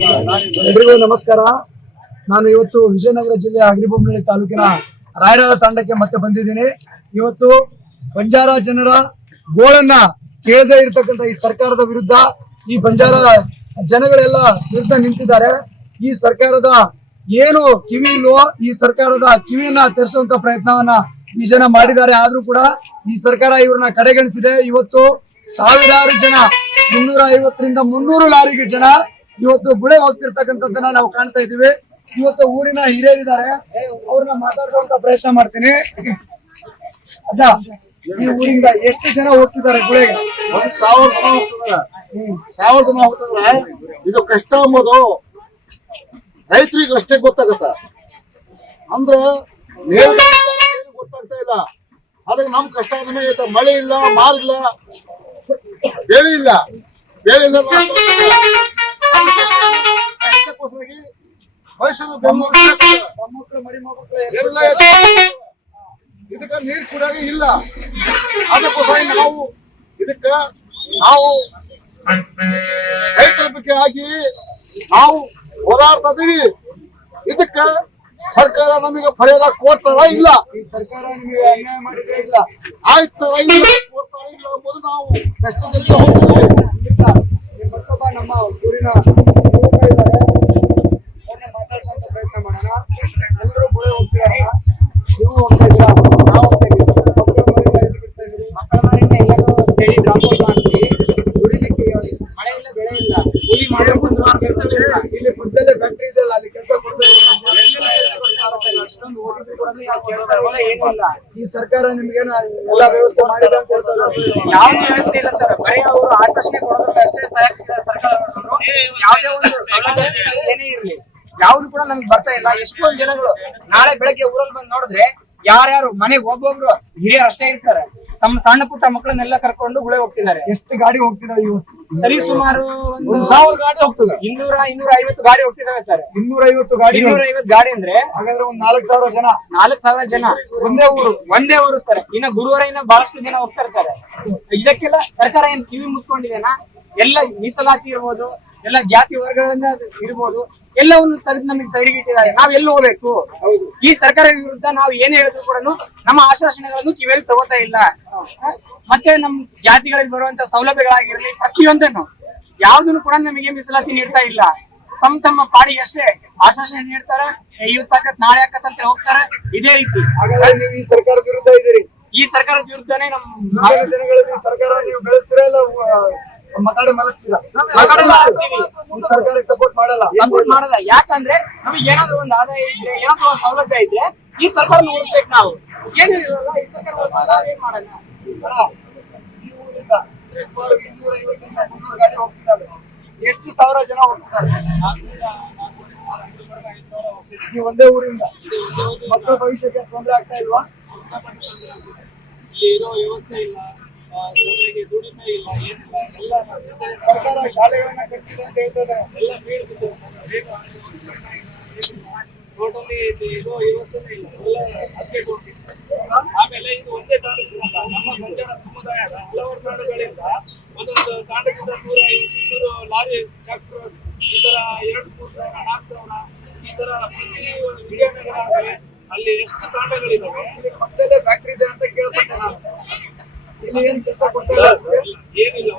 ಎಲ್ರಿಗೂ ನಮಸ್ಕಾರ. ನಾನು ಇವತ್ತು ವಿಜಯನಗರ ಜಿಲ್ಲೆಯ ಅಗ್ರಿಬೊಮ್ಮನಹಳ್ಳಿ ತಾಲೂಕಿನ ರಾಯರಾಳ ತಾಂಡಕ್ಕೆ ಮತ್ತೆ ಬಂದಿದ್ದೀನಿ. ಇವತ್ತು ಬಂಜಾರ ಜನರ ಗೋಳನ್ನ ಕೇಳದೇ ಇರತಕ್ಕಂತ ಈ ಸರ್ಕಾರದ ವಿರುದ್ಧ ಈ ಬಂಜಾರ ಜನಗಳೆಲ್ಲ ವಿರುದ್ಧ ನಿಂತಿದ್ದಾರೆ. ಈ ಸರ್ಕಾರದ ಏನು ಕಿವಿ ಇಲ್ವೋ ಈ ಸರ್ಕಾರದ ಕಿವಿಯನ್ನ ತೆರೆಸುವಂತ ಪ್ರಯತ್ನವನ್ನ ಈ ಜನ ಮಾಡಿದ್ದಾರೆ. ಆದ್ರೂ ಕೂಡ ಈ ಸರ್ಕಾರ ಇವ್ರನ್ನ ಕಡೆಗಣಿಸಿದೆ. ಇವತ್ತು ಸಾವಿರಾರು ಜನ 250ರಿಂದ 300 ಲಾರಿಗೆ ಜನ ಇವತ್ತು ಗುಳೆ ಹೋಗ್ತಿರ್ತಕ್ಕಂಥದ್ದನ್ನ ನಾವು ಕಾಣ್ತಾ ಇದೀವಿ. ಇವತ್ತು ಊರಿನ ಹಿರಿಯರಿದ್ದಾರೆ, ಅವ್ರನ್ನ ಮಾತಾಡುವಂತ ಪ್ರಯತ್ನ ಮಾಡ್ತೀನಿ. ಅಜ್ಜ, ಈ ಊರಿಂದ ಎಷ್ಟು ಜನ ಹೋಗ್ತಿದ್ದಾರೆ ಗುಳೆಗೆ? 1000 ಜನ ಹೋಗ್ತಿದ್ದಾರೆ. 1000 ಜನ ಹೋಗ್ತಿದ್ದಾರೆ. ಇದು ಕಷ್ಟ ಅಂಬೋದು ರೈತರಿಗೆ ಅಷ್ಟೇ ಗೊತ್ತಾಗತ್ತ. ಅಂದ್ರೆ ಗೊತ್ತಾಗ್ತಾ ಇಲ್ಲ. ಅದಕ್ಕೆ ನಮ್ ಕಷ್ಟ ಮಳೆ ಇಲ್ಲ, ಮಾರಿಲ್ಲ, ಬೆಳೆ ಇಲ್ಲ, ಬೆಳೆ ಇಲ್ಲ. ಇದಕ್ಕ ನೀರ್ ಕುಡಿಯಾಗ ಇಲ್ಲ. ಅದಕ್ಕೋಸ್ಕರ ನಾವು ರೈತರ ಬಗ್ಗೆ ಆಗಿ ನಾವು ಹೋರಾಡ್ತಾ ಇದೀವಿ. ಇದಕ್ಕ ಸರ್ಕಾರ ನಮಗೆ ಪರಿಹಾರ ಕೊಡ್ತಾರ ಇಲ್ಲ? ಈ ಸರ್ಕಾರ ನಿಮಗೆ ಅನ್ಯಾಯ ಮಾಡಿದ್ರೆ ಇಲ್ಲ, ಆಯ್ತಾರ ಇಲ್ಲ, ಕೊಡ್ತಾರ ಇಲ್ಲ ಎಂಬುದು ನಾವು ಕಷ್ಟದಲ್ಲಿ ಹೋಗ್ತೀವಿ. ಮತ್ತೊಬ್ಬ ನಮ್ಮ ಊರಿನ ಅವ್ರನ್ನ ಮಾತಾಡ್ಸೋಂತ ಪ್ರಯತ್ನ ಮಾಡೋಣ. ಎಲ್ಲರೂ ಗುಳೆ ಹೋಗ್ತೀರಾ? ನೀವು ಹೋಗ್ತಾ ಇದ್ದೀರಾ? ನಾವು ಹೋಗ್ತಾ ಇದ್ದೀವಿ. ಮಕ್ಕಳ ಮನೆಯಿಂದ ಎಲ್ಲರೂ ಸ್ಟಡಿ ಡ್ರಾಪ್ ಔಟ್ ಮಾಡ್ತೀವಿ. ದುಡಿಲಿಕ್ಕೆ ಮಳೆ ಇಲ್ಲ, ಬೆಳೆ ಇಲ್ಲ, ಕೂಲಿ ಮಾಡೋ ಕೆಲಸ ಇಲ್ಲ. ಇಲ್ಲಿ ಪಕ್ಕದಲ್ಲೇ ಫ್ಯಾಕ್ಟ್ರಿ ಇದೆಯಲ್ಲ, ಅಲ್ಲಿ ಕೆಲಸ ಕೊಡ್ತಾರೆ. ಅಷ್ಟೊಂದು ಓದಿದ್ರು ಕೂಡ ಕೆಲಸ ಏನಿಲ್ಲ. ಈ ಸರ್ಕಾರ ನಿಮ್ಗೇನು ಎಲ್ಲ ವ್ಯವಸ್ಥೆ ಮಾಡಿದೆ ಅಂತ ಹೇಳ್ತಾರೆ? ಯಾವ್ದು ವ್ಯವಸ್ಥೆ ಇಲ್ಲ ಸರ್. ಬರೀ ಅವರು ಆಶ್ವಾಸನೆ ಕೊಡೋದ್ರಲ್ಲಿ ಅಷ್ಟೇ ಸಹಾಯ ಸರ್ಕಾರದವರು. ಯಾವುದೇ ಒಂದು ಸೌಲಭ್ಯ ಏನೇ ಇರ್ಲಿ ಯಾವ್ದು ಕೂಡ ನಮ್ಗೆ ಬರ್ತಾ ಇಲ್ಲ. ಎಷ್ಟೊಂದು ಜನಗಳು ನಾಳೆ ಬೆಳಗ್ಗೆ ಊರಲ್ಲಿ ಬಂದು ನೋಡಿದ್ರೆ ಯಾರ್ಯಾರು ಮನೆಗೆ ಒಬ್ಬೊಬ್ರು ಹಿರಿಯರು ಅಷ್ಟೇ ಇರ್ತಾರೆ. ತಮ್ಮ ಸಣ್ಣ ಪುಟ್ಟ ಮಕ್ಕಳನ್ನೆಲ್ಲ ಕರ್ಕೊಂಡು ಗುಳೆ ಹೋಗ್ತಿದ್ದಾರೆ. ಎಷ್ಟು ಗಾಡಿ ಹೋಗ್ತಿದಾವೆ ಇವತ್ತು? ಸರಿ ಸುಮಾರು 1000 ಗಾಡಿ ಹೋಗ್ತದೆ. 200-250 ಗಾಡಿ ಹೋಗ್ತಿದಾವೆ ಸರ್. 250 ಗಾಡಿ. 250 ಗಾಡಿ ಅಂದ್ರೆ ಹಾಗಾದ್ರೆ ಒಂದ್ 4000 ಜನ. 4000 ಜನ ಒಂದೇ ಊರು ಸರ್. ಇನ್ನ ಗುರುವಾರ ಇನ್ನ ಬಹಳಷ್ಟು ಜನ ಹೋಗ್ತಾರೆ ಸರ್. ಇದಕ್ಕೆಲ್ಲ ಸರ್ಕಾರ ಏನ್ ಕಿವಿ ಮುಚ್ಕೊಂಡಿದೇನಾ? ಎಲ್ಲ ಮೀಸಲಾತಿ ಇರ್ಬೋದು, ಎಲ್ಲ ಜಾತಿ ವರ್ಗಗಳಿಂದ ಇರ್ಬೋದು, ಎಲ್ಲವನ್ನು ತೆಗೆದು ನಮಗೆ ಸೈಡ್ಗೆ ಇಟ್ಟಿದ್ದಾರೆ. ನಾವ್ ಎಲ್ಲಿ ಹೋಗ್ಬೇಕು? ಈ ಸರ್ಕಾರದ ವಿರುದ್ಧ ನಾವು ಏನ್ ಹೇಳಿದ್ರು ಕೂಡ ನಮ್ಮ ಆಶ್ವಾಸನೆಗಳನ್ನು ಕಿವಿಯಲ್ಲಿ ತಗೋತಾ ಇಲ್ಲ. ಮತ್ತೆ ನಮ್ ಜಾತಿಗಳಿಗೆ ಬರುವಂತ ಸೌಲಭ್ಯಗಳಾಗಿರ್ಲಿ ಪ್ರತಿಯೊಂದನ್ನು ಯಾವ್ದನ್ನು ಕೂಡ ನಮಗೆ ಮೀಸಲಾತಿ ನೀಡ್ತಾ ಇಲ್ಲ. ತಮ್ಮ ಪಾಡಿಗೆ ಅಷ್ಟೇ ಆಶ್ವಾಸನೆ ನೀಡ್ತಾರೆ. ಇವತ್ತಾಕತ್ ನಾಳೆ ಆಕತ್ ಹೋಗ್ತಾರೆ. ಇದೇ ರೀತಿ ನೀವು ಈ ಸರ್ಕಾರದ ವಿರುದ್ಧ ಇದ್ದೀರಿ. ಈ ಸರ್ಕಾರದ ವಿರುದ್ಧನೇ ನಮ್ ದಿನಗಳಲ್ಲಿ ಸರ್ಕಾರ ನೀವು ಬೆಳೆಸ್ತೀರಾ ಇಲ್ಲ ಮತಾಡಿ ಮಲಗಿಸ್ತೀರಾ? ಸರ್ಕಾರಕ್ಕೆ ಸಪೋರ್ಟ್ ಮಾಡಲ್ಲ. ಯಾಕಂದ್ರೆ ನಮಗೆ ಏನಾದ್ರು ಒಂದು ಆದಾಯ ಇದ್ರೆ, ಏನಾದ್ರು ಒಂದು ಸೌಲಭ್ಯ ಇದ್ರೆ ಈ ಸರ್ಕಾರ ನೋಡ್ಬೇಕು. ನಾವು ಏನು ಈ ಸರ್ಕಾರ ಏನ್ ಮಾಡಲ್ಲ. ಈ ಊರಿಂದ ಸುಮಾರು 250ರಿಂದ 300 ಗಾಡಿ ಹೋಗ್ತಿದ್ದಾವೆ. ಎಷ್ಟು ಸಾವಿರ ಜನ ಹೋಗ್ತಿದ್ದಾರೆ ಈ ಒಂದೇ ಊರಿಂದ? ಮಕ್ಕಳ ಭವಿಷ್ಯಕ್ಕೆ ತೊಂದರೆ ಆಗ್ತಾ ಇಲ್ವಾ? ಇರೋ ವ್ಯವಸ್ಥೆ ಇಲ್ಲ, ದುಡಿಮೆ ಇಲ್ಲ, ಏನಿಲ್ಲ. ಎಲ್ಲ ಸರ್ಕಾರ ಶಾಲೆಗಳನ್ನ ಕಟ್ಟಿದೆ ಅಂತ ಹೇಳ್ತದೆ. ಎಲ್ಲ ಟೋಟಲಿ ಇರೋ ವ್ಯವಸ್ಥೆನೇ ಇಲ್ಲ. ಎಲ್ಲ ಅಪ್ಡೇಟ್ ಹೋಗ್ತಿದೆ. ಆಮೇಲೆ ಇದು ಒಂದೇ ತಾಂಡಕ್ಕಿಲ್ಲ, ನಮ್ಮ ಬಂಜಾರ ಸಮುದಾಯದ ಹಲವಾರು ತಾಂಡಗಳಿಂದ ಒಂದೊಂದು ತಾಂಡಕ್ಕಿಂತ 150-200 ಲಾರಿ ಟ್ರಾಕ್ಟರ್ ಈ ತರ 2,000-3,000 4,000 ಈ ತರ ಪ್ರತಿ ವಿಜಯನಗರ ಆಗಲಿ ಅಲ್ಲಿ ಎಷ್ಟು ತಾಂಡಗಳಿದ್ದಾವೆ. ಪಕ್ಕದಲ್ಲೇ ಫ್ಯಾಕ್ಟ್ರಿ ಇದೆ ಅಂತ ಕೇಳ್ಪಟ್ಟೆ ನಾನು. ಇಲ್ಲಿ ಏನ್ ಕೆಲಸ ಕೊಡ್ತಾ ಇಲ್ಲ. ಏನಿಲ್ಲ